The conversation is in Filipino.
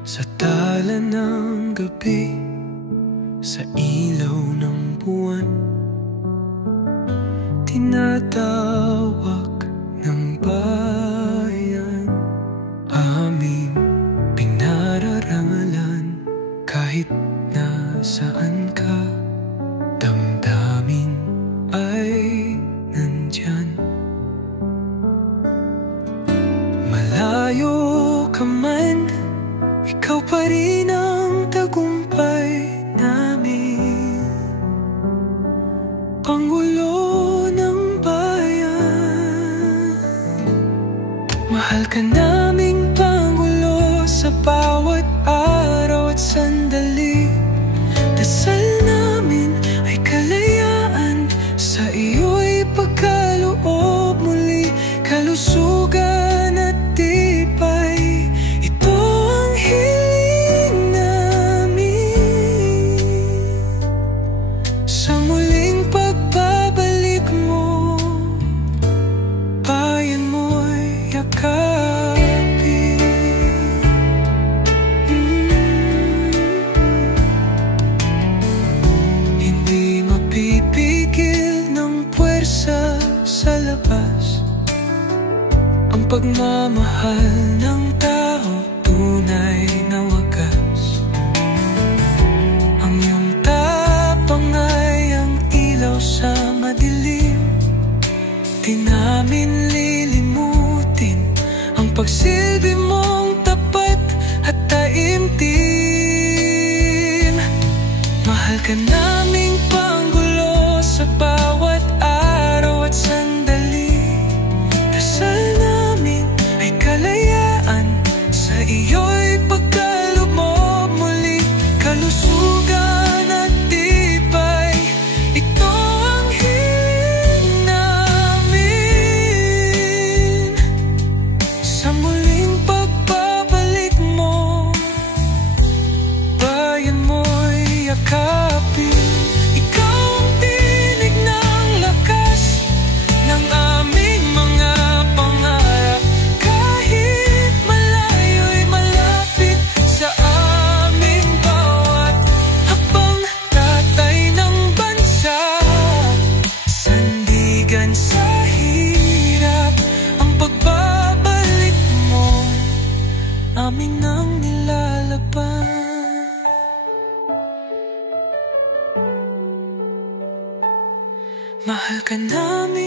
Sa tala ng gabi, sa ilaw ng buwan, tinatawag ng bayan aming pinararangalan. Kahit nasaan ka, damdamin ay nandyan. Malayo ka man, ikaw pa rin ang tagumpay namin. Pangulo ng bayan, mahal ka naming Pangulo sa bawat araw at sandali. Dasal namin ay kalayaan, sa iyo'y pagkaloob muli, kalusugan at tibay. Ito ang hiling namin, sa muling pagbabalik mo, bayan mo'y yakapin. Hindi mapipigil ng puwersa sa labas ang pagmamahal ng tao, tunay na wagas. Ang iyong tapang ay ang ilaw sa madilim. Di namin lilimutin ang pagsilbi mong tapat at taimtim. Mahal ka naming Pangulo sa bawat araw at sandali. Dasal namin ay kalayaan, sa iyo'y pagkaloob muli, kalusugan at tibay. Ito ang hiling namin, sa muling pagbabalik mo, bayan mo'y yakapin. Ikaw ang tinig ng lakas ng aming mga pangarap. Kahit malayo'y malapit sa aming bawat hakbang, tatay ng bansa, sandigan sa hirap. Ang pagbabalik mo, aming nang nilalaban. Mahal ka namin